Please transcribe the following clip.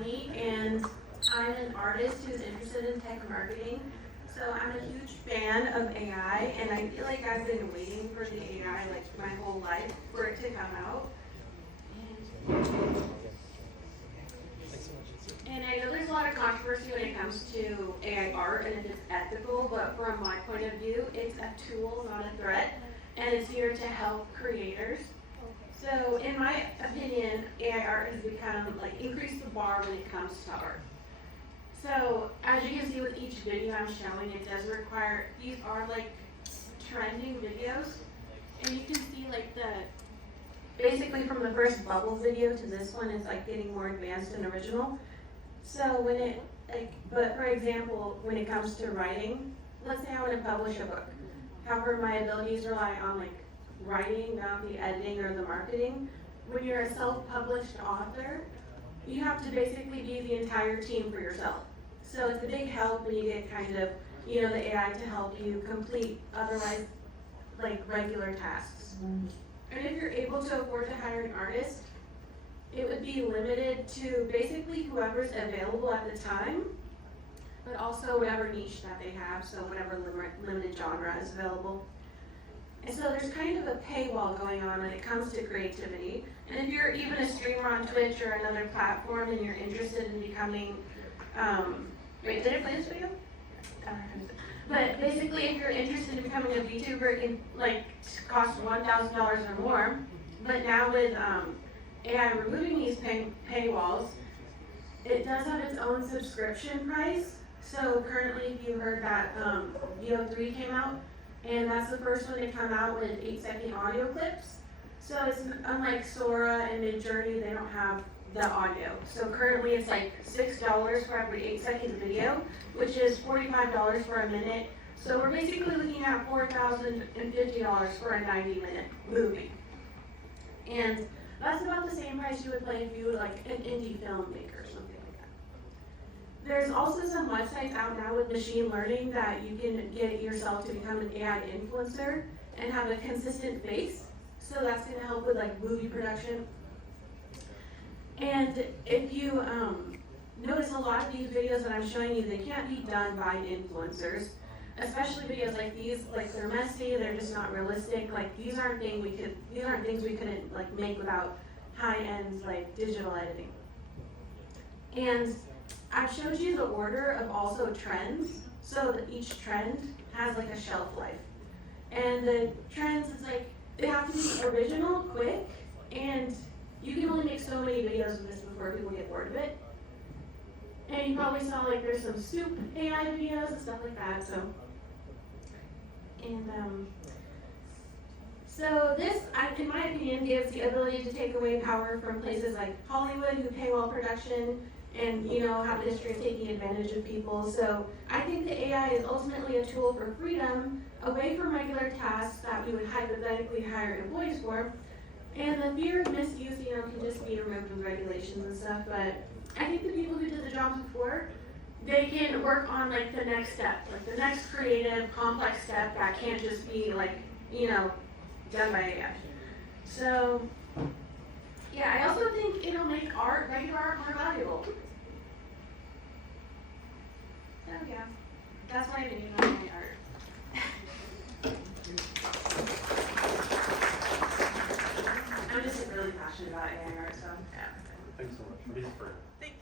20, and I'm an artist who's interested in tech marketing. So I'm a huge fan of AI, and I feel like I've been waiting for the AI like my whole life for it to come out. And I know there's a lot of controversy when it comes to AI art and if it's ethical, but from my point of view, it's a tool, not a threat, and it's here to help creators. So in my opinion, AI art has become like increased the bar when it comes to art. So as you can see with each video I'm showing, it does require, these are like trending videos, and you can see like basically from the first bubble video to this one, it's like getting more advanced and original. So when it, but for example, when it comes to writing, let's say I want to publish a book. However, my abilities rely on like writing, not the editing or the marketing. When you're a self-published author, you have to basically be the entire team for yourself. So it's a big help when you get kind of, the AI to help you complete otherwise like regular tasks. And if you're able to afford to hire an artist, it would be limited to basically whoever's available at the time, but also whatever niche that they have, so whatever limited genre is available. And so there's kind of a paywall going on when it comes to creativity. And if you're even a streamer on Twitch or another platform and you're interested in becoming, wait, did I play this video? But basically, if you're interested in becoming a VTuber, it can like cost $1,000 or more. But now with AI removing these paywalls, it does have its own subscription price. So currently, if you heard that VO3 came out, and that's the first one to come out with 8-second audio clips. So it's unlike Sora and Midjourney, they don't have the audio. So currently it's like $6 for every 8-second video, which is $45 for a minute. So we're basically looking at $4,050 for a 90-minute movie. And that's about the same price you would pay if you were like an indie filmmaker or something like that. There's also some websites out now with machine learning that you can get yourself to become an AI influencer and have a consistent face. So that's going to help with like movie production. And if you notice, a lot of these videos that I'm showing you, they can't be done by influencers, especially videos like these. Like they're messy, they're just not realistic. Like these aren't things we couldn't like make without high-end like digital editing. And I've showed you the order of also trends, so that each trend has like a shelf life. And the trends, it's like they have to be original, quick, and you can only make so many videos of this before people get bored of it. And you probably saw like there's some soup AI videos and stuff like that. So this, in my opinion, gives the ability to take away power from places like Hollywood, who pay well production and have a history of taking advantage of people. So I think the AI is ultimately a tool for freedom away from regular tasks that we would hypothetically hire employees for. And the fear of misuse, can just be removed with regulations and stuff. But I think the people who did the jobs before, they can work on like the next step, like the next creative, complex step that can't just be like, done by AI. So, yeah, I also think it'll make regular art more valuable. So yeah, that's my opinion on my art. I'm just really passionate about AI art, so yeah. Thanks so much. Thank